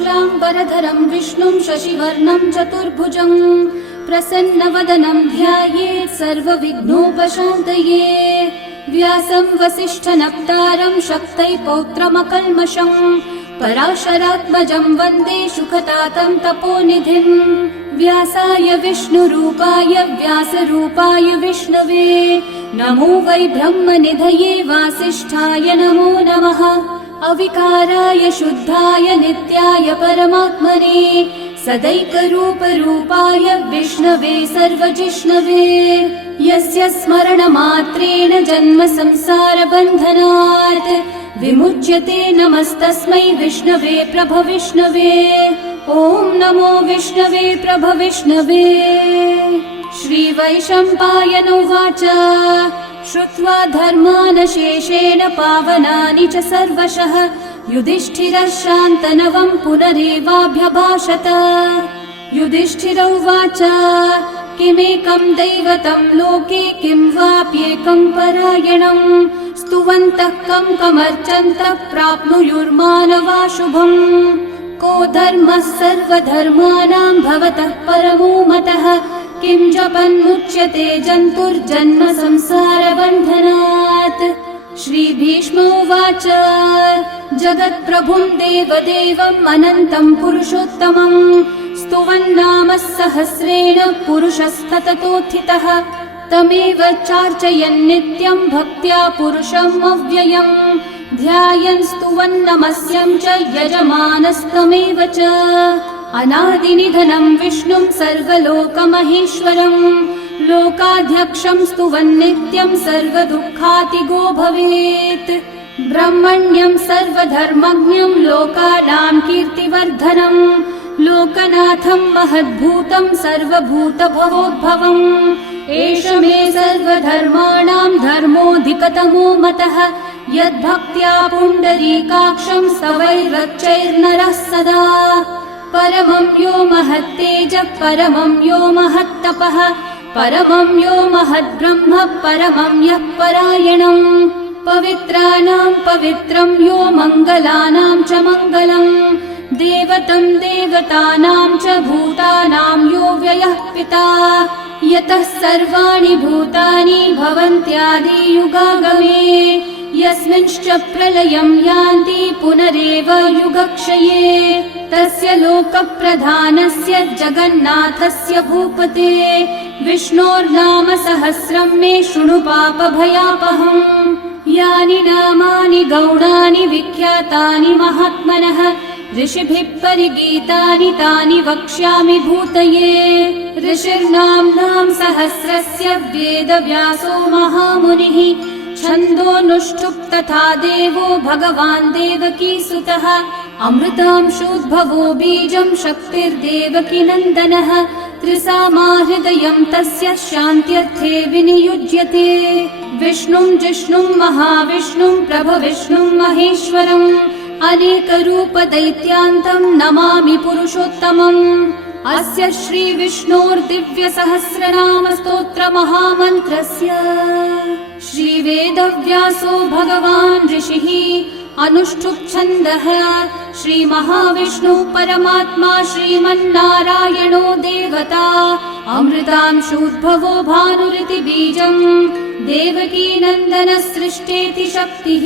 शुक्लाम्बरधरं विष्णुं शशिवर्णं चतुर्भुजं प्रसन्नवदनं ध्यायेत् सर्वविघ्नोपशान्तये। व्यासं वसिष्ठनप्तारं शक्तै पौत्रमकल्मषं पराशरात्मजं वन्दे सुखतातं तपोनिधिम्। व्यासाय विष्णुरूपाय व्यासरूपाय विष्णवे नमो वै ब्रह्मनिधये वासिष्ठाय नमो नमः। अविकाराय शुद्धाय नित्याय परमात्मने सदैकरूपरूपाय विष्णवे सर्वजिष्णवे यस्य स्मरणमात्रेण जन्म संसारबन्धनात् विमुच्यते नमस्तस्मै विष्णवे प्रभविष्णवे। ॐ नमो विष्णवे प्रभविष्णवे। श्रीवैशम्पायन उवाच श्रुत्वा धर्मानशेषेण पावनानि च सर्वशः युधिष्ठिरः शान्तनवं पुनरेवाभ्यभाषत। युधिष्ठिर उवाच किमेकं दैवतं लोके किं वाप्येकं परायणं स्तुवन्तः कं कमर्चन्तः प्राप्नुयुर्मानवा शुभम्। को धर्मः सर्वधर्माणां भवतः परमो मतः किं जपन्मुच्यते जन्तुर्जन्म संसारबन्धनात्। श्रीभीष्म उवाच जगत्प्रभुं देवदेवम् अनन्तं पुरुषोत्तमं स्तुवन्नामः सहस्रेण पुरुषस्तततोत्थितः तमेव चार्चयन् नित्यं भक्त्या पुरुषम् अव्ययम् ध्यायन् स्तुवन्नमस्यं च यजमानस्तमेव च। अनादिनिधनं विष्णुं सर्वलोकमहेश्वरं लोकाध्यक्षं स्तुवन्नित्यं सर्वदुःखातिगो भवेत्। ब्रह्मण्यं सर्वधर्मज्ञं लोकानां कीर्तिवर्धनं लोकनाथं महद्भूतं सर्वभूतभवोद्भवम्। एष मे सर्वधर्माणां धर्मोऽधिकतमो मतः यद्भक्त्या पुण्डरीकाक्षं स्तवैर्रच्चैर्नरः सदा। परमं यो महत्तेजः परमं यो महत्तपः परमं यो महद्ब्रह्म परमं यः परायणम्। पवित्राणां पवित्रं यो मङ्गलानां च मङ्गलम् देवतं देवतानां च भूतानां यो व्ययः पिता यतः सर्वाणि भूतानि भवन्त्यादियुगागमे यस्मिंश्च प्रलयं यान्ति पुनरेव युगक्षये तस्य लोकप्रधानस्य जगन्नाथस्य भूपते विष्णोर्नाम सहस्रं मे शृणु पापभयापहम्। यानि नामानि गौणानि विख्यातानि महात्मनः ऋषिभिः परिगीतानि तानि वक्ष्यामि भूतये। ऋषिर्नाम्नां सहस्रस्य वेदव्यासो महामुनिः छन्दोऽनुष्ठुप् तथा देवो भगवान् देवकीसुतः अमृतांशोद्भवो बीजं शक्तिर्देवकी नन्दनः त्रिसामा हृदयं तस्य शान्त्यर्थे विनियुज्यते। विष्णुं जिष्णुं महाविष्णुं प्रभविष्णुं महेश्वरम् अनेकरूपदैत्यान्तं नमामि पुरुषोत्तमम्। अस्य श्रीविष्णोर्दिव्यसहस्रनामस्तोत्रमहामन्त्रस्य श्रीवेदव्यासो भगवान् ऋषिः अनुष्ठुप्छन्दः श्रीमहाविष्णुः परमात्मा श्रीमन्नारायणो देवता अमृतांशोद्भवो भानुरिति बीजम् देवकी नन्दनसृष्टेति शक्तिः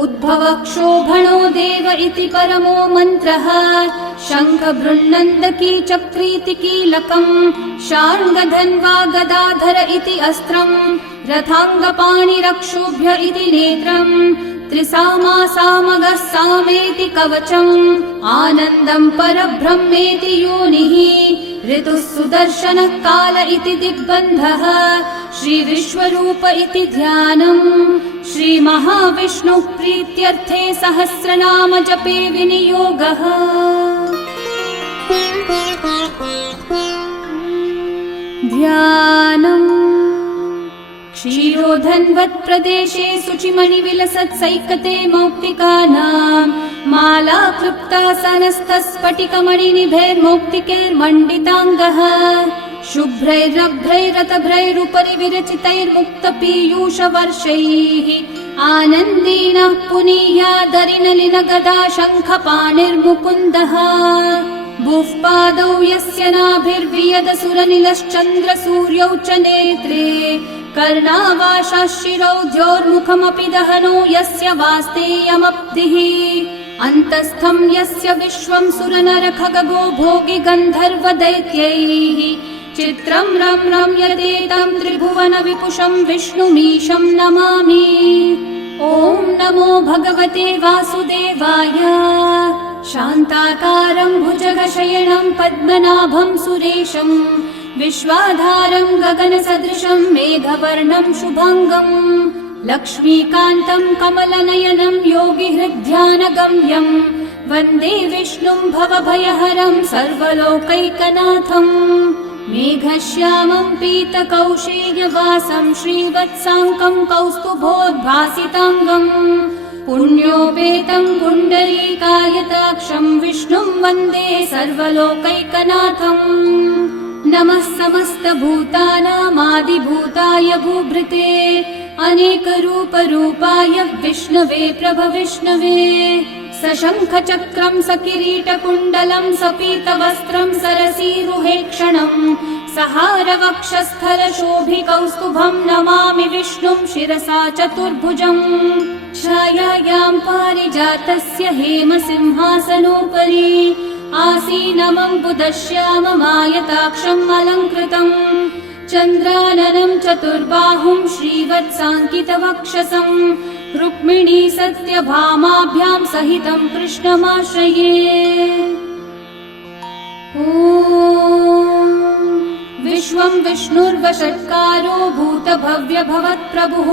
उद्भवक्षोभणो देव इति परमो मन्त्रः शङ्खबृन्नन्दकी चक्रीति कीलकम् शार्ङ्गधन्वा गदाधर इति अस्त्रम् रथाङ्गपाणिरक्षोभ्य इति नेत्रम् त्रिसामा सामगः सामेति कवचम् आनन्दं परब्रह्मेति योनिः ऋतुः सुदर्शनः काल इति दिग्बन्धः श्रीविश्वरूप इति ध्यानम् श्रीमहाविष्णुः प्रीत्यर्थे सहस्रनाम जपे विनियोगः। ध्यानम् क्षीरोधन्वत् प्रदेशे शुचिमणिविलसत्सैकते मौक्तिकानां माला क्लृप्तासनस्तस्फटिकमणिनिभैर्मौक्तिकैर्मण्डिताङ्गः शुभ्रैरभ्रैरतभ्रैरुपरि विरचितैर्मुक्तपीयूषवर्षैः आनन्देन पुनीयादरिनलिनगदा शङ्खपाणिर्मुकुन्दः भुः पादौ यस्य नाभिर्वियदसुरनिलश्चन्द्रसूर्यौ च नेत्रे कर्णावाशाः शिरौ द्योर्मुखमपि दहनो यस्य वास्तेयमब्धिः अन्तस्थं यस्य विश्वं सुरनरखगो भोगि गन्धर्वदैत्यैः चित्रं रं रम्यतेतं त्रिभुवन विपुषं विष्णुमीशं नमामि। ॐ नमो भगवते वासुदेवाय। शान्ताकारं भुजगशयनं पद्मनाभं सुरेशं विश्वाधारं गगनसदृशं मेघवर्णं शुभाङ्गं लक्ष्मीकान्तं कमलनयनं योगिहृद्ध्यानगम्यं वन्दे विष्णुं भवभयहरं सर्वलोकैकनाथम् मेघश्यामं पीतकौशेयवासं श्रीवत्साङ्कं कौस्तुभोद्भासिताङ्गं पुण्योपेतं पुण्डरीकायताक्षं विष्णुं वन्दे सर्वलोकैकनाथम् नमः समस्तभूतानामादिभूताय भूभृते अनेकरूपरूपाय विष्णवे प्रभविष्णवे सशङ्खचक्रं सकिरीटकुण्डलं सपीतवस्त्रं सरसीरुहेक्षणं सहारवक्षस्थलशोभिकौस्तुभं नमामि विष्णुं शिरसा चतुर्भुजम् छायायां पारिजातस्य हेमसिंहासनोपरि आसीनमम्बुदश्याममायताक्षम् अलङ्कृतम् चन्द्राननं चतुर्बाहुं श्रीवत्साङ्कितवक्षसं रुक्मिणी सत्यभामाभ्यां सहितं कृष्णमाश्रये। ॐ विश्वं विष्णुर्वषट्कारो भूतभव्यभवत्प्रभुः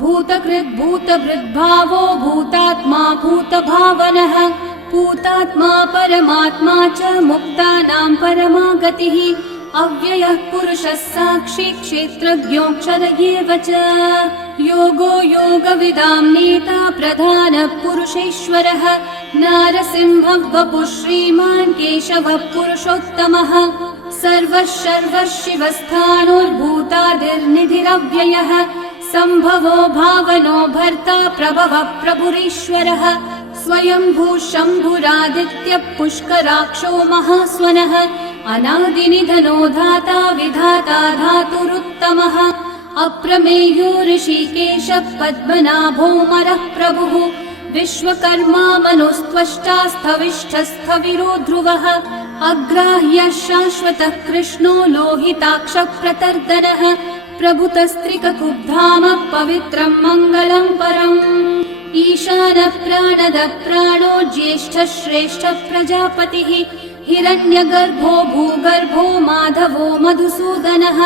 भूतकृद्भूतभृद्भावो भूतात्मा भूतभावनः भूतात्मा परमात्मा च मुक्तानां परमागतिः अव्ययः पुरुषः साक्षी क्षेत्रज्ञोऽक्षर एव च योगो योगविदां नेता प्रधानः पुरुषेश्वरः नारसिंहः वपुः श्रीमान् केशवः पुरुषोत्तमः सर्वः सर्वः शिवस्थानोर्भूतादिर्निधिरव्ययः सम्भवो भावनो भर्ता प्रभवः प्रभुरीश्वरः स्वयंभू शम्भुरादित्यः पुष्कराक्षो महास्वनः अनादिनिधनो धाता विधाता धातुरुत्तमः अप्रमेयो ऋषिकेशः पद्मनाभोऽमरः प्रभुः विश्वकर्मा मनुस्त्वष्टा स्थविष्ठस्थविरो ध्रुवः अग्राह्यः शाश्वतः कृष्णो लोहिताक्षः प्रतर्दनः प्रभुतस्त्रिककुब्धामः पवित्रं मङ्गलं परम् ईशानः प्राणदः प्राणो ज्येष्ठः श्रेष्ठः प्रजापतिः हिरण्यगर्भो भूगर्भो माधवो मधुसूदनः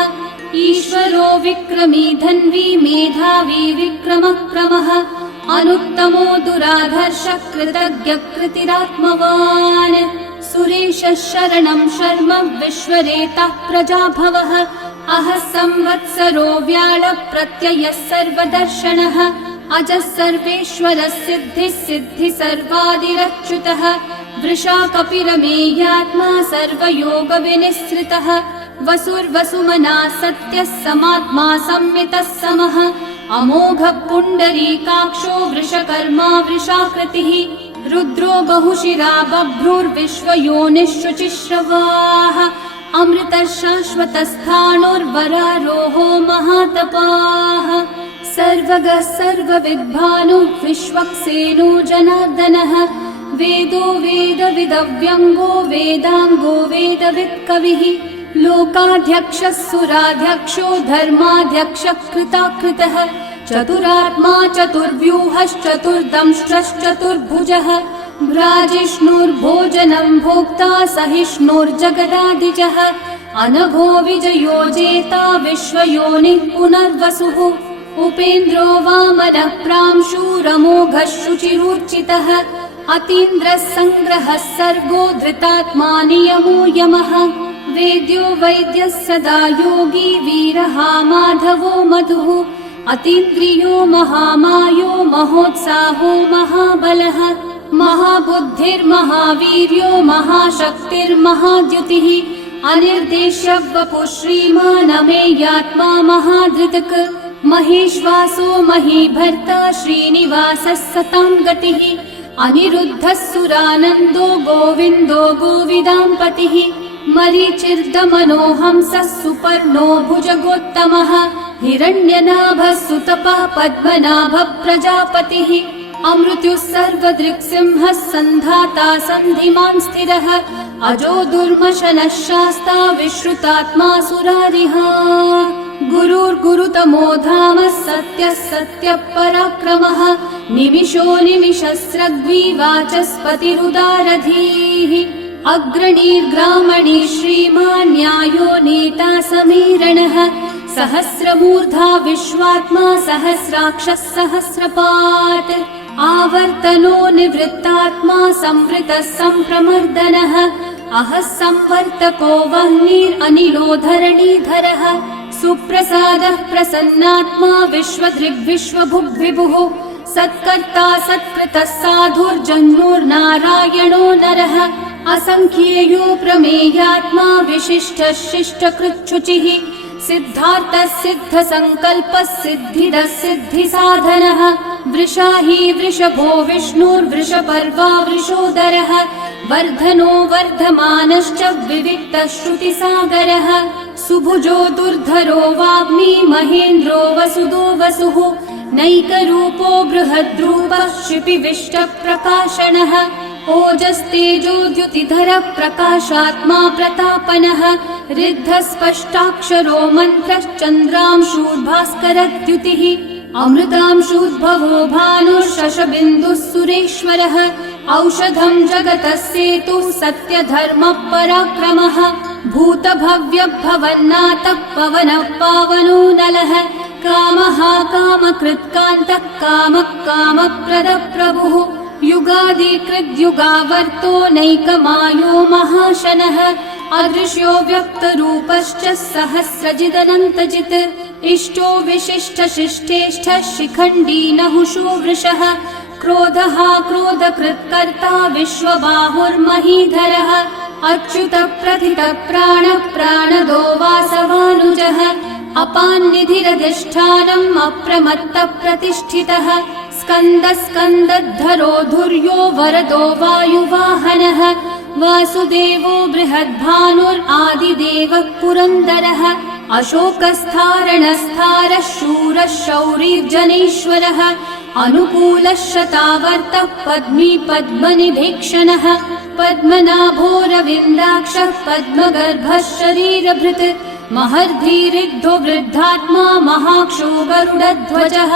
ईश्वरो विक्रमी धन्वी मेधावी विक्रमः क्रमः अनुत्तमो दुराधर्षः कृतज्ञः कृतिरात्मवान् सुरेशः शरणं शर्म विश्वरेतः प्रजाभवः अहः संवत्सरो व्याळः प्रत्ययः सर्वदर्शनः अजः सर्वेश्वरः सिद्धिः सिद्धि सर्वादिरच्युतः वृषा कपिरमेयात्मा सर्वयोगविनिःसृतः वसुर्वसुमना सत्यः समात्मा संवितः समः अमोघः पुण्डरीकाक्षो वृषकर्मा वृषाकृतिः रुद्रो बहुशिरा बभ्रुर्विश्वयोनिः शुचिश्रवाः अमृतः शाश्वतस्थाणुर्वरारोहो महातपाः सर्वगः सर्वविद्भानो विश्वक्सेनो जनार्दनः वेदो वेदविदव्यङ्गो वेदाङ्गो वेदवित्कविः लोकाध्यक्षः सुराध्यक्षो धर्माध्यक्षः कृताकृतः चतुरात्मा चतुर्व्यूहश्चतुर्दंष्ट्रश्चतुर्भुजः भ्राजिष्णुर्भोजनं भोक्ता सहिष्णुर्जगदादिजः अनघो विजयो जेता विश्वयोनिः पुनर्वसुः उपेन्द्रो वामनः प्रांशुरमोघः शुचिरूर्चितः अतीन्द्रः सङ्ग्रहः सर्गो धृतात्मा नियमो यमः वेद्यो वैद्यः सदा योगी वीरः माधवो मधुः अतीन्द्रियो महामायो महोत्साहो महाबलः महाबुद्धिर्महावीर्यो महाशक्तिर्महाद्युतिः अनिर्देश्य वपुः श्रीमान् अमेयात्मा महाधृतक् महेश्वासो महीभर्ता श्रीनिवासः सतां गतिः अनिरुद्धः सुरानन्दो गोविन्दो गोविदाम्पतिः मरीचिर्दमनोहंसः सुपर्णो भुजगोत्तमः हिरण्यनाभः सुतपः पद्मनाभः प्रजापतिः अमृत्युः सर्वदृक्सिंहः सन्धाता सन्धिमान् स्थिरः अजो दुर्मशनः शास्ता विश्रुतात्मा सुरारिः गुरुर्गुरुतमो धामः सत्यः सत्यः पराक्रमः निमिषो निमिषस्रग्वी वाचस्पतिरुदारधीः अग्रणीर्ग्रामणी श्रीमान् न्यायो नेता समीरणः सहस्रमूर्धा विश्वात्मा सहस्राक्षः सहस्रपात् आवर्तनो निवृत्तात्मा संवृतः सम्प्रमर्दनः अहः संवर्तको वह्निरनिलो धरणीधरः सुप्रसादः प्रसन्नात्मा विश्वदृग्विश्वभुग्विभुः सत्कर्ता सत्कृतः साधुर्जन्मुर्नारायणो नरः असंख्येयो प्रमेयात्मा विशिष्टः शिष्टकृच्छुचिः सिद्धार्थः सिद्धसङ्कल्पः सिद्धिदः सिद्धिसाधनः वृषाही वृषभो विष्णुर्वृषपर्वा वृषोदरः वर्धनो वर्धमानश्च विविक्तः श्रुतिसागरः सुभुजो दुर्धरो वाग्मी महेन्द्रो वसुदो वसुः नैकरूपो बृहद्रूपः शिपिविष्टप्रकाशनः ओजस्तेजोद्युतिधरः प्रकाशात्मा प्रतापनः ऋद्धस्पष्टाक्षरो मन्त्रश्चन्द्रांशूर्भास्करद्युतिः अमृतांशूद्भवो भानुर्शशबिन्दुः सुरेश्वरः औषधं जगतः सेतुः सत्यधर्मः पराक्रमः भूतभव्यभवन्नाथः पवनः पावनो नलः कामः कामकृत्कान्तः कामः कामप्रदः प्रभुः युगादिकृद्युगावर्तो नैकमायो महाशनः अदृश्यो व्यक्तरूपश्च सहस्रजिदनन्तजित् इष्टो विशिष्टशिष्टेष्ठः शिखण्डी नहुषो वृषः क्रोधः क्रोधकृत्कर्ता विश्वबाहुर्महीधरः अच्युतः प्रथितः प्राणः प्राणदो वासवानुजः अपान्निधिरधिष्ठानम् अप्रमत्तः प्रतिष्ठितः स्कन्दस्कन्दद्धरो धुर्यो वरदो वायुवाहनः वासुदेवो बृहद्भानुरादिदेवः पुरन्दरः अशोकस्थारणस्थारः शूरः शौरिर्जनेश्वरः अनुकूलः शतावर्तः पद्मी पद्मनिभीक्षणः पद्मनाभोरविन्दाक्षः पद्मगर्भः शरीरभृत् महर्धिरिग्धो वृद्धात्मा महाक्षो गरुडध्वजः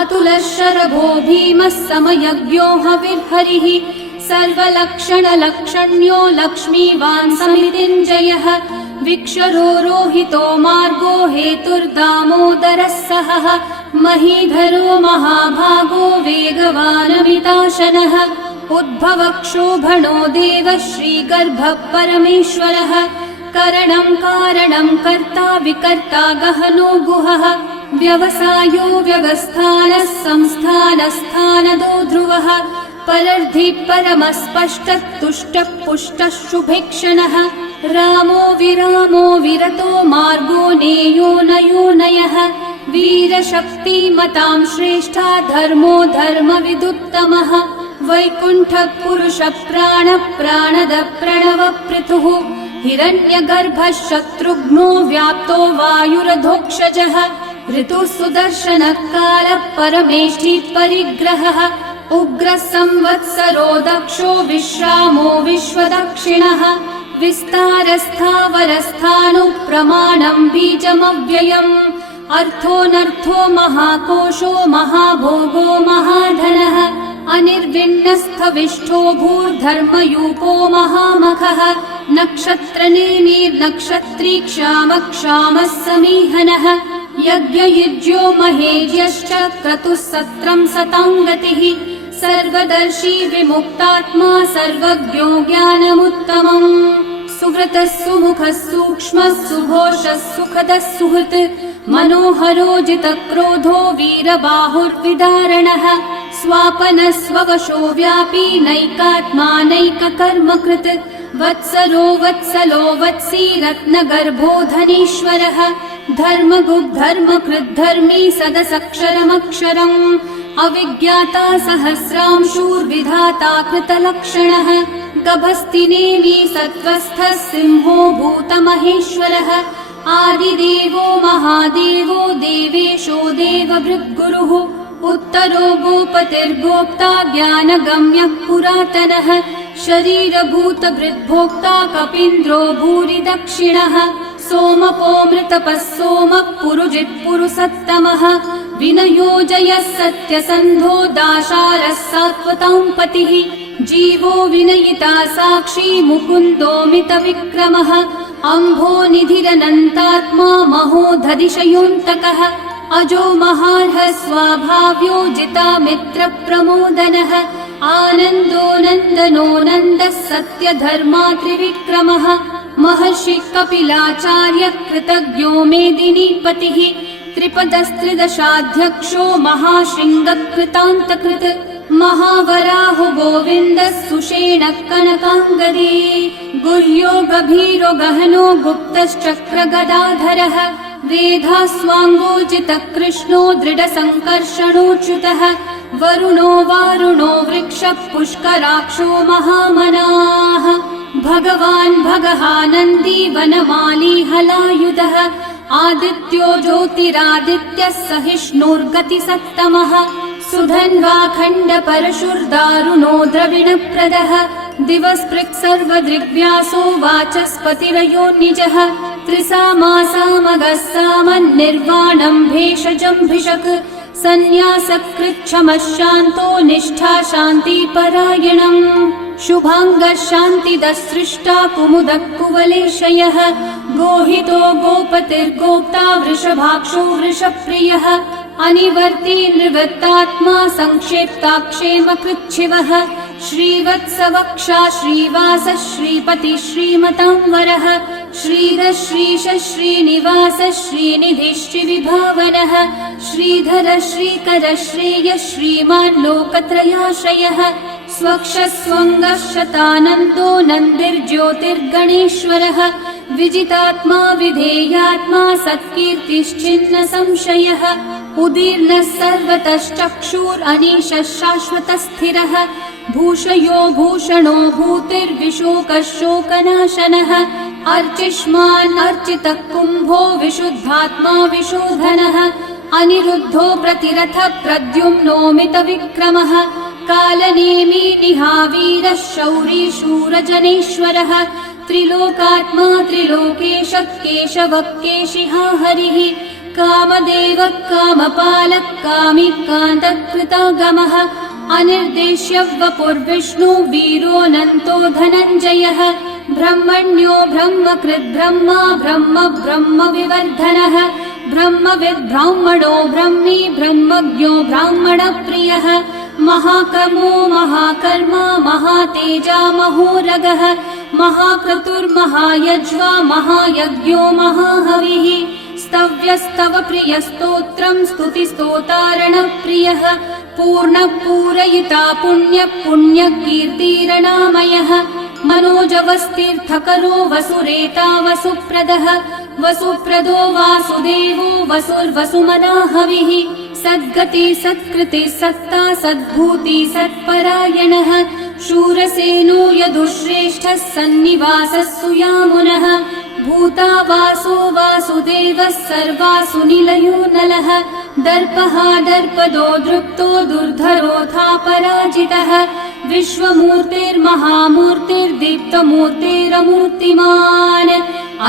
अतुलः शरभो भीमः समयज्ञो हविर्हरिः सर्वलक्षणलक्षण्यो लक्ष्मीवान् समितिञ्जयः विक्षरो रोहितो मार्गो हेतुर्दामोदरः सहः महीधरो महाभागो वेगवानमिताशनः उद्भवक्षोभणो देवः श्रीगर्भः परमेश्वरः करणं कारणं कर्ता विकर्ता गहनो गुहः व्यवसायो व्यवस्थानः संस्थानस्थानदो ध्रुवः परर्धि परमस्पष्टः तुष्टः पुष्टः शुभेक्षणः रामो विरामो विरतो मार्गो नेयो नयो नयः वीरशक्तिमतां श्रेष्ठा धर्मो धर्मविदुत्तमः वैकुण्ठः पुरुषः प्राणः प्राणदः प्रणवपृथुः हिरण्यगर्भः शत्रुघ्नो व्याप्तो वायुरधोक्षजः ऋतुः सुदर्शनः कालः परमेष्ठी परिग्रहः उग्रः संवत्सरो दक्षो विश्रामो विश्वदक्षिणः विस्तारस्थावरस्थाणुः प्रमाणं बीजमव्ययम् अर्थोऽनर्थो महाकोशो महाभोगो महाधनः अनिर्विण्णस्थविष्ठो भूर्धर्मयूपो महामखः नक्षत्रनेमिर्नक्षत्री क्षामः क्षामः समीहनः यज्ञयुज्यो महेज्यश्च क्रतुः सत्रं सताङ्गतिः सर्वदर्शी विमुक्तात्मा सर्वज्ञो ज्ञानमुत्तमम् सुव्रतः सुमुखः सूक्ष्मः सुघोषः सुखदः सुहृत् मनोहरो जितक्रोधो वीरबाहुर्विदारणः स्वापनः स्ववशो व्यापी नैकात्मा नैककर्मकृत् वत्सरो वत्सलो वत्सी रत्नगर्भो धनेश्वरः धर्मकृद्धर्मी सदसक्षरमक्षरम् अविज्ञाता सहस्रांशूर्विधाता कृतलक्षणः गभस्तिनेमि सत्त्वस्थः सिंहो भूतमहेश्वरः आदिदेवो महादेवो देवेशो देवभृद्गुरुः उत्तरो गोपतिर्गोप्ता ज्ञानगम्यः पुरातनः शरीरभूतभृद्भोक्ता कपीन्द्रो भूरि दक्षिणः सोमपोमृतपः सोमः पुरुजित्पुरुसत्तमः विनयोजयः सत्यसन्धो दाशारः सात्वतां पतिः जीवो विनयिता साक्षी मुकुन्दोमितविक्रमः अम्भो निधिरनन्तात्मा महोदधिशयोऽन्तकः अजो महार्हः स्वाभाव्यो जितामित्रप्रमोदनः आनन्दो नन्दनो नन्दः सत्यधर्मात्रिविक्रमः महर्षि कपिलाचार्य कृतज्ञो मेदिनीपतिः त्रिपदस्त्रिदशाध्यक्षो महाशृङ्गकृतान्तकृत् महावराहो गोविन्दः सुषेणः कनकाङ्गदे गुह्यो गभीरो गहनो गुप्तश्चक्रगदाधरः वेधास्वाङ्गोचितः कृष्णो दृढसङ्कर्षणोच्युतः वरुणो वारुणो वृक्षः पुष्कराक्षो महामनाः भगवान् भगहानन्दी वनमाली हलायुधः आदित्यो ज्योतिरादित्यः सहिष्णुर्गतिसत्तमः सुधन्वाखण्ड परशुर्दारुणो द्रविणप्रदः दिवस्पृक् सर्वदृग्व्यासो वाचस्पतिरयो निजः त्रिसामासामगः सामन्निर्वाणम् भेषजम्भिषक् सन्न्यासकृच्छमः शान्तो निष्ठा शान्तिपरायणम् शुभाङ्गः शान्तिदः सृष्टा कुमुदः कुवलेशयः गोहितो गोपतिर्गोप्ता वृषभाक्षो वृषप्रियः अनिवर्ती निवृत्तात्मा संक्षेप्ताक्षेमकृच्छिवः श्रीवत्सवक्षा श्रीवासः श्रीपतिः श्रीमतांवरः श्रीधः श्रीशः श्रीनिवासः श्रीनिधिः श्रीविभावनः श्रीधरः श्रीकरः श्रेयः श्रीमान् लोकत्रयाश्रयः स्वक्षः स्वङ्गः शतानन्दो नन्दिर्ज्योतिर्गणेश्वरः विजितात्मा विधेयात्मा सत्कीर्तिश्चिन्न संशयः उदीर्णः सर्वतश्चक्षुरनीशः शाश्वतस्थिरः भूषयो भूषणो भूतिर्विशोकः शोकनाशनः अर्चिष्मान् अर्चितः कुम्भो विशुद्धात्मा विशोधनः अनिरुद्धो प्रतिरथ प्रद्युम्नोमितविक्रमः कालनेमी निहावीरः शौरी शूरजनेश्वरः त्रिलोकात्मा त्रिलोकेशः केशवः केशिहा हरिः कामदेवः कामपालः कामिकान्तकृतागमः अनिर्देश्य वपुर्विष्णु वीरोऽनन्तो धनञ्जयः ब्रह्मण्यो ब्रह्मकृद्ब्रह्मा ब्रह्म ब्रह्मविवर्धनः ब्रह्मविद् ब्राह्मणो ब्रह्मी ब्रह्मज्ञो ब्राह्मणप्रियः महाकर्मो महाकर्मा महातेजा महोरगः महाक्रतुर्महायज्वा महायज्ञो महाहविः स्तव्यस्तव प्रियस्तोत्रम् स्तुतिस्तोतारणप्रियः पूर्णपूरयिता पुण्यकीर्तिरणामयः मनोजवस्तीर्थकरो वसुरेता वसुप्रदः वसुप्रदो वासुदेवो वसुर्वसुमनाहविः सद्गति सत्कृति सत्ता सद्भूति सत्परायणः शूरसेनो यदुश्रेष्ठः सन्निवासः सुयामुनः भूता वासो वासुदेवः सर्वासु निलयो नलः दर्पः दर्पदो दृप्तो दुर्धरोऽथा पराजितः विश्वमूर्तिर्महामूर्तिर्दीप्तमूर्तिरमूर्तिमान्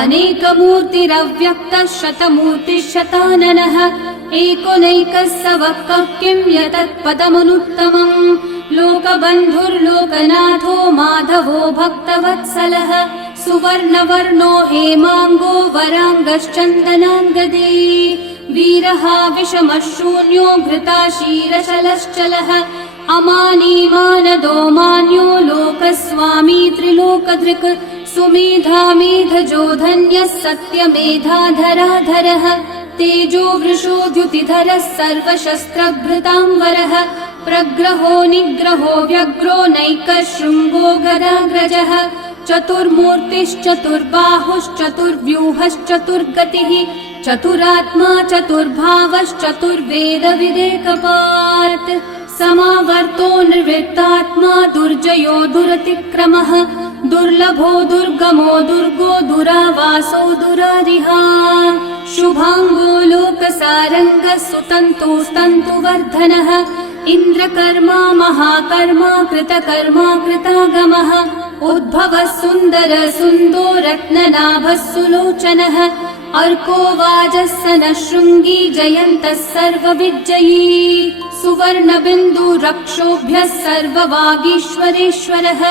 अनेकमूर्तिरव्यक्तः शतमूर्तिः शताननः एकोनैकः स वः किं यतत्पदमनुत्तमम् लोकबन्धुर्लोकनाथो माधवो भक्तवत्सलः सुवर्णवर्णो हेमाङ्गो वराङ्गश्चन्दनाङ्गदे वीरः विषमः शून्यो घृताशीरशलश्चलः अमानीमानदो मान्यो लोकस्वामी त्रिलोकधृक् सुमेधा मेधजो धन्यः सत्यमेधाधराधरः तेजो वृषो द्युतिधरः सर्वशस्त्रभृतांवरः प्रग्रहो निग्रहो व्यग्रो नैकः शृङ्गो गदाग्रजः चतुर्मूर्तिश्चतुर्बाहुश्चतुर्व्यूहश्चतुर्गतिः चतुरात्मा चतुर्भावश्चतुर्वेदविदेकपात् समावर्तो निर्वृत्तात्मा दुर्जयो दुरतिक्रमः दुर्लभो दुर्गमो दुर्गो दुरावासो दुरारिहा शुभांगो लोकसारंगः सुतन्तुस्तन्तुवर्धनः इन्द्रकर्मा महाकर्मा कृतकर्मा कृतागमः उद्भवः सुन्दर सुन्दो रत्ननाभः सुलोचनः अर्को वाजस्सनः शृङ्गी जयन्तः सर्वविजयी सुवर्णबिन्दु रक्षोभ्यः सर्ववागीश्वरेश्वरः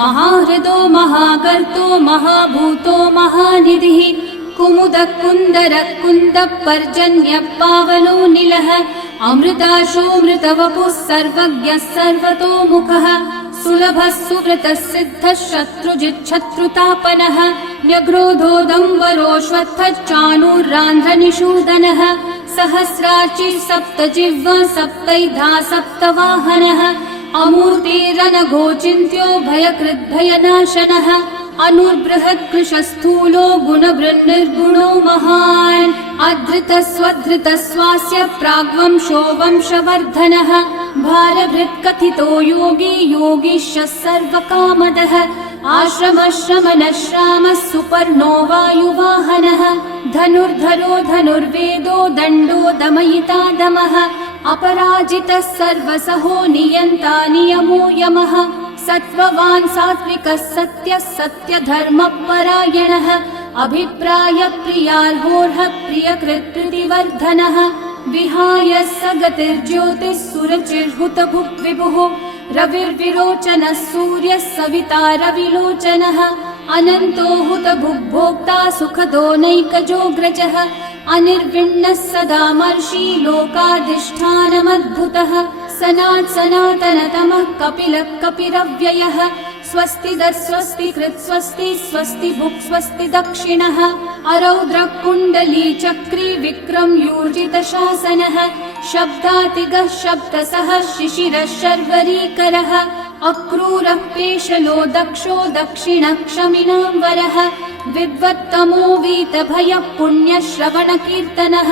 महाहृदो महागर्तो महाभूतो महानिधिः कुमुदः कुन्दरः कुन्दः पर्जन्यः पावनो निलः अमृताशोऽमृतवपुः सर्वज्ञः सर्वतोमुखः सुलभः सुव्रतः सिद्धः शत्रुजिच्छत्रुतापनः न्यग्रोधोदम्बरोऽश्वत्थश्चाणूरान्ध्रनिषूदनः सहस्रार्ची सप्तजिह्वा सप्तैधा सप्तवाहनः अमूर्तिरनघोचिन्त्यो भयकृद्भयनाशनः अनुर्बृहत्कृशस्थूलो गुणवृन्निर्गुणो महान् अधृतः स्वधृतः स्वास्य प्राग्वंशो वंशवर्धनः भारभृत्कथितो योगी योगीशः सर्वकामदः आश्रमश्रमणः श्रामः सुपर्णो वायुवाहनः धनुर्धरो धनुर्वेदो दण्डो दमयिता दमः अपराजितः सर्वसहो नियन्ता नियमो यमः सत्त्ववान् सात्विकः सत्यः सत्यधर्मपरायणः अभिप्रायप्रियार्होर्हः प्रियकृत्प्रीतिवर्धनः विहाय स गतिर्ज्योतिः सुरचिर्हुतभुग्विभुः रविर्विरोचनः सूर्यः सविता रविलोचनः अनन्तो हुतभुग्भोक्ता सुखदो नैकजोऽग्रजः अनिर्विण्णः सदा मर्षि लोकाधिष्ठानमद्भुतः सनात् सनातनतमः कपिलः कपिरव्ययः स्वस्तिदः स्वस्तिकृत् स्वस्ति स्वस्ति भुक् स्वस्ति दक्षिणः अरौद्रः कुण्डली चक्री विक्रमयूर्जितशासनः शब्दातिगः शब्दसः शिशिरः शर्वरीकरः अक्रूरः पेशलो दक्षो दक्षिणः क्षमिनाम्बरः विद्वत्तमो वीतभयः पुण्यश्रवणकीर्तनः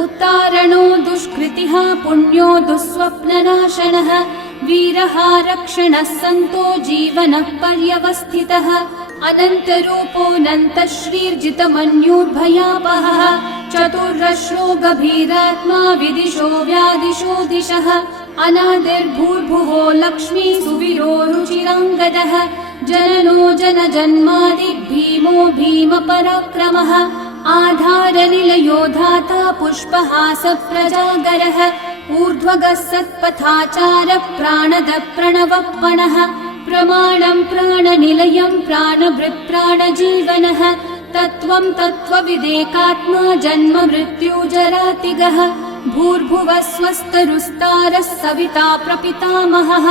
उत्तारणो दुष्कृतिः पुण्यो दुःस्वप्ननाशनः वीरः रक्षणः सन्तो जीवनः पर्यवस्थितः अनन्तरूपोऽनन्तः श्रीर्जितमन्युर्भयापहः चतुर्रश्रो गभीरात्मा विदिशो व्यादिशो दिशः अनादिर्भूर्भुवो लक्ष्मी सुवीरो रुचिराङ्गदः जननो जनजन्मादि भीमो भीमपराक्रमः आधारनिलयो धाता पुष्पहासः प्रजागरः ऊर्ध्वगः सत्पथाचारः प्राणदः प्रणवपणः प्रमाणं प्राणनिलयं प्राणभृत्प्राणजीवनः तत्त्वं तत्त्वविदेकात्मा जन्म मृत्युजरातिगः भूर्भुवः स्वस्तरुस्तारः सविता प्रपितामहः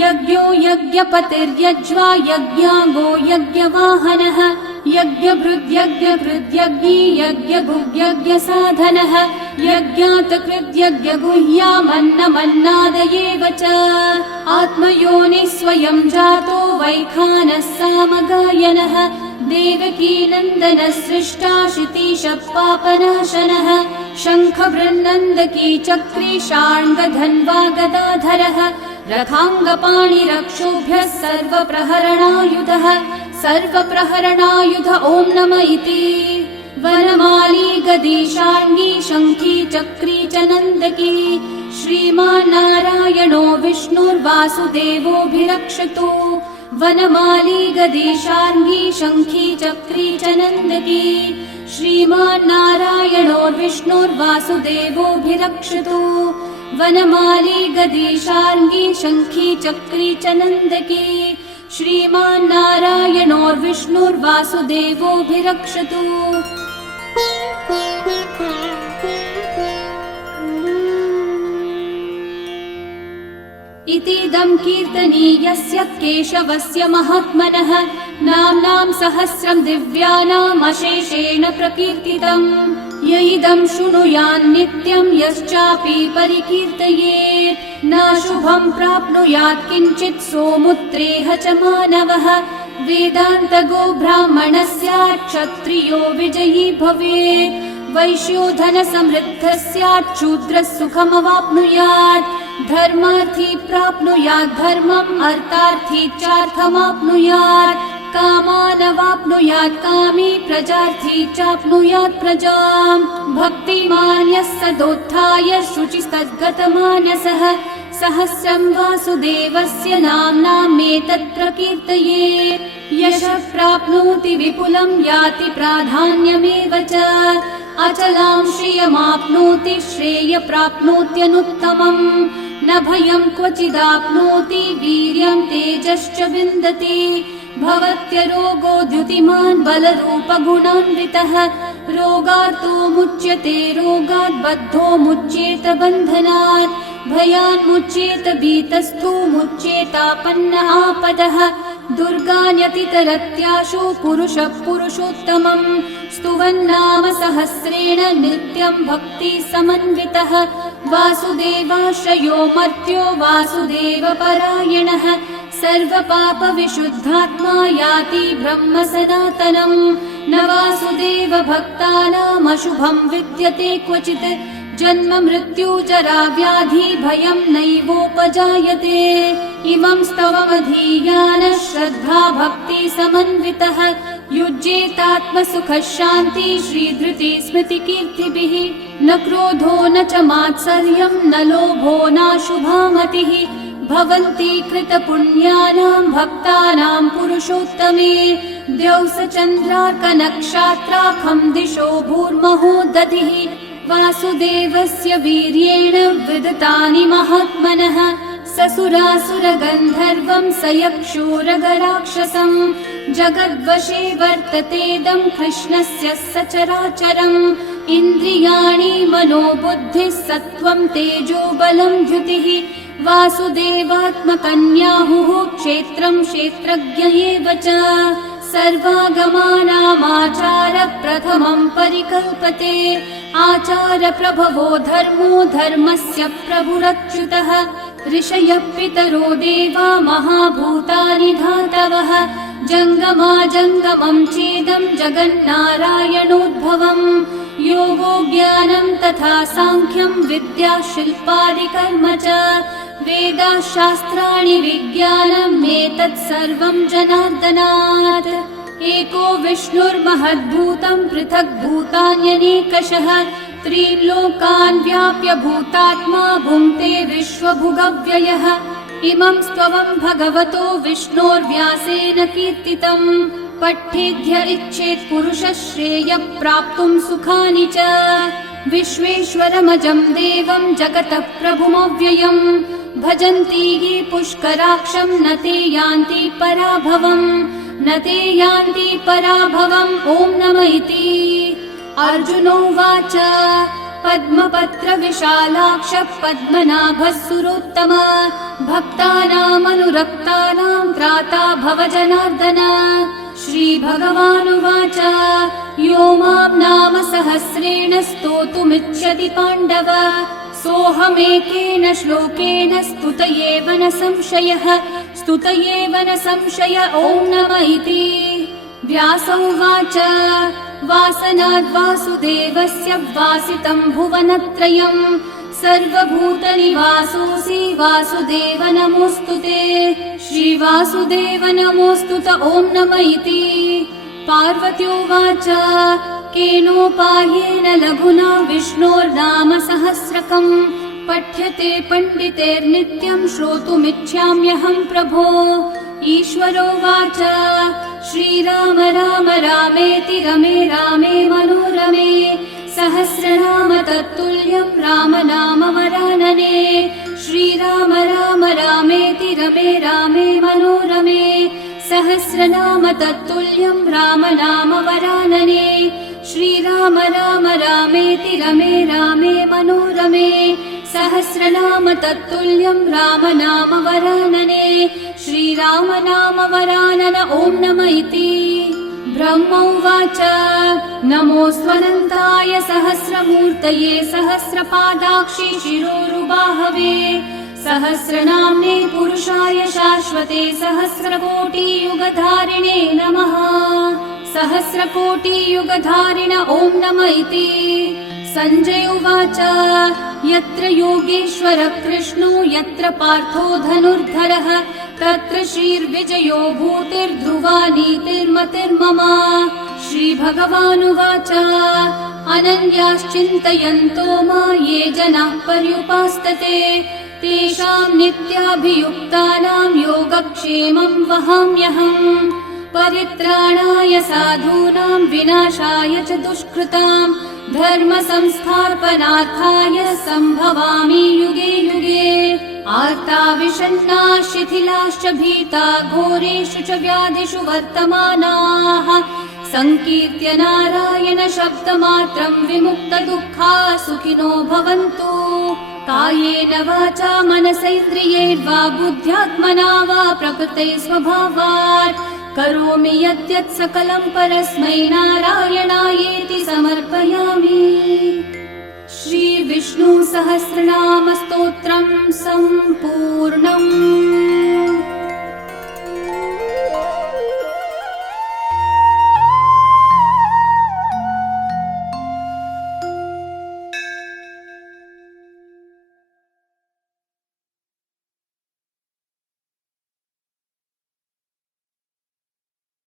यज्ञो यज्ञपतिर्यज्वा यज्ञाङ्गो यज्ञवाहनः यज्ञभृद्यज्ञकृद्यज्ञी यज्ञभुग्यज्ञसाधनः यज्ञातकृद्यज्ञगुह्यामन्नमन्नादयेव च आत्मयोनिः स्वयं जातो वैखानः सामगायनः देवकीनन्दनः सृष्टा शितीशः पापनाशनः शङ्खबृन्नन्दकी चक्री शार्ङ्गधन्वा गदाधरः रथाङ्गपाणिरक्षोभ्यः सर्वप्रहरणायुधः सर्वप्रहरणायुध ॐ नम इति वनमाली गदी शार्ङ्गी शङ्खी चक्री च नन्दकी श्रीमान्नारायणो विष्णुर्वासुदेवोऽभिरक्षतु वनमाली गदी शार्ङ्गी शङ्खी चक्री च नन्दकी श्रीमान्नारायणो विष्णुर्वासुदेवोऽभिरक्षतु वनमाली गदी शार्ङ्गी शङ्खी चक्री च नन्दकी श्रीमान्नारायणो विष्णुर्वासुदेवोऽभिरक्षतु इतीदं कीर्तनीयस्य केशवस्य महात्मनः नाम्नां सहस्रं दिव्यानामशेषेण प्रकीर्तितम् य इदं शृणुयान् नित्यं यश्चापि परिकीर्तयेत् नाशुभं प्राप्नुयात् किञ्चित् सोमुत्रेह च मानवः वेदान्तगो ब्राह्मणः स्यात् क्षत्रियो विजयी भवेत् वैश्यो समृद्धः स्यात् शूद्रः सुखमवाप्नुयात् धर्मार्थी प्राप्नुयात् धर्मम् अर्थार्थी चार्थमाप्नुयात् कामानवाप्नुयात् कामी प्रजार्थी चाप्नुयात् प्रजाम् भक्तिमान् यः सदोत्थाय शुचिस्तद्गतमानसः सहस्रं वासुदेवस्य नाम्नामेतत् प्रकीर्तये यशः प्राप्नोति विपुलं याति प्राधान्यमेव च अचलां श्रियमाप्नोति श्रेय प्राप्नोत्यनुत्तमम् न भयं क्वचिदाप्नोति वीर्यं तेजश्च विन्दति भवत्यरोगो द्युतिमान् बलरूपगुणान्वितः रोगार्तो मुच्यते रोगात् बद्धो मुच्येत बन्धनात् भयान् मुच्येत भीतस्थो मुच्येतापन्न आपदः दुर्गान्यतितरत्याशु पुरुषः पुरुषोत्तमम् स्तुवन्नाम सहस्रेण नित्यं भक्ति समन्वितः वासुदेवाश्रयो मर्त्यो वासुदेवपरायणः सर्वपापविशुद्धात्मा याति ब्रह्म सनातनम् न वासुदेव भक्तानामशुभं विद्यते क्वचित् जन्म मृत्यु जरा व्याधि भयं नैवोपजायते इमं स्तवमधीयानः श्रद्धा भक्ति समन्वितः युज्येतात्मसुखः शान्ति श्रीधृति स्मृतिकीर्तिभिः न क्रोधो न च मात्सर्यं न लोभो नाशुभा मतिः भवन्ति कृतपुण्यानां भक्तानां पुरुषोत्तमे द्यौस चन्द्रार्कनक्षत्राखं दिशो भूर्महो दधिः वासुदेवस्य वीर्येण विदतानि महात्मनः ससुरासुरगन्धर्वं सयक्षोरगराक्षसं जगद्वशे वर्ततेदं कृष्णस्य सचराचरम् इन्द्रियाणि मनोबुद्धिः सत्त्वं तेजो बलं द्युतिः वासुदेवात्मकन्याहुः क्षेत्रं क्षेत्रज्ञ एव च सर्वागमानामाचार प्रथमं परिकल्पते आचार प्रभवो धर्मो धर्मस्य प्रभुरच्युतः ऋषयः पितरो देवा महाभूतानि धातवः जङ्गमाजङ्गमं चेदं जगन्नारायणोद्भवम् योगो ज्ञानं तथा साङ्ख्यं विद्या शिल्पादिकर्म च वेदाशास्त्राणि विज्ञानम् एतत् सर्वं जनार्दनात् एको विष्णुर्महद्भूतं पृथक् भूतान्यनेकशः त्रीन् लोकान् व्याप्य भूतात्मा भुङ्क्ते विश्वभुगव्ययः इमं स्तवं भगवतो विष्णोर्व्यासेन कीर्तितम् पठ्येद्य इच्छेत् पुरुषः श्रेय प्राप्तुं सुखानि च विश्वेश्वरमजं देवं जगतः प्रभुमव्ययम् भजन्ति ये पुष्कराक्षं न ते यान्ति पराभवम् न ते यान्ति पराभवम् ॐ नमः इति अर्जुनोवाच पद्मपत्र विशालाक्ष पद्मनाभः सुरोत्तम भक्तानामनुरक्तानां त्राता भव जनार्दन श्रीभगवानुवाच यो मां नाम सहस्रेण स्तोतुमिच्छति पाण्डव सोऽहमेकेन श्लोकेन स्तुतयेव न संशयः स्तुतयेव न संशय ॐ नमः इति व्यास उवाच वासनाद् वासुदेवस्य वासितं भुवनत्रयम् सर्वभूतनिवासोऽसि वासुदेव नमोऽस्तु ते श्रीवासुदेव नमोऽस्तु ॐ नमः इति पार्वत्योवाच केनोपायेन लघुना विष्णोर्नाम सहस्रकम् पठ्यते पण्डितेर्नित्यं श्रोतुमिच्छाम्यहं प्रभो ईश्वरोवाच श्रीराम राम रामेति रमे रामे मनोरमे सहस्रनाम तत्तुल्यं राम नाम वरानने श्रीराम राम रामेति रमे रामे मनोरमे सहस्रनाम तत्तुल्यं राम नाम वरानने श्रीराम राम रामेति रमे रामे मनोरमे सहस्रनाम तत्तुल्यं राम नाम वरानने श्रीराम नाम वरानन ॐ नमः इति ब्रह्म उवाच नमोऽस्त्वनन्ताय सहस्रमूर्तये सहस्रपादाक्षि शिरोरुबाहवे सहस्रनाम्ने पुरुषाय शाश्वते सहस्रकोटियुगधारिणे नमः सहस्रकोटियुगधारिण ॐ नम इति। सञ्जय उवाच यत्र योगेश्वर कृष्णो यत्र पार्थो धनुर्धरः तत्र श्रीर्विजयो भूतिर्ध्रुवा नीतिर्मतिर्मम। श्रीभगवानुवाच अनन्याश्चिन्तयन्तो मा ये जनाः पर्युपासते तेषां नित्याभियुक्तानां योगक्षेमं वहाम्यहम्। परित्राणाय साधूनां विनाशाय च दुष्कृतां धर्म संस्थापनार्थाय सम्भवामि युगे युगे। आर्ता विषण्णा शिथिलाश्च भीता घोरेषु च व्याधिषु वर्तमानाः संकीर्त्य नारायण शब्दमात्रं विमुक्तदुःखा सुखिनो भवन्तु। कायेन वाचा मनसैन्द्रियैर्वा बुद्ध्यात्मना वा प्रकृते स्वभावात् करोमि यद्यत् सकलं परस्मै नारायणायेति समर्पयामि। श्री विष्णु सहस्रनाम स्तोत्रम् सम्पूर्णम्।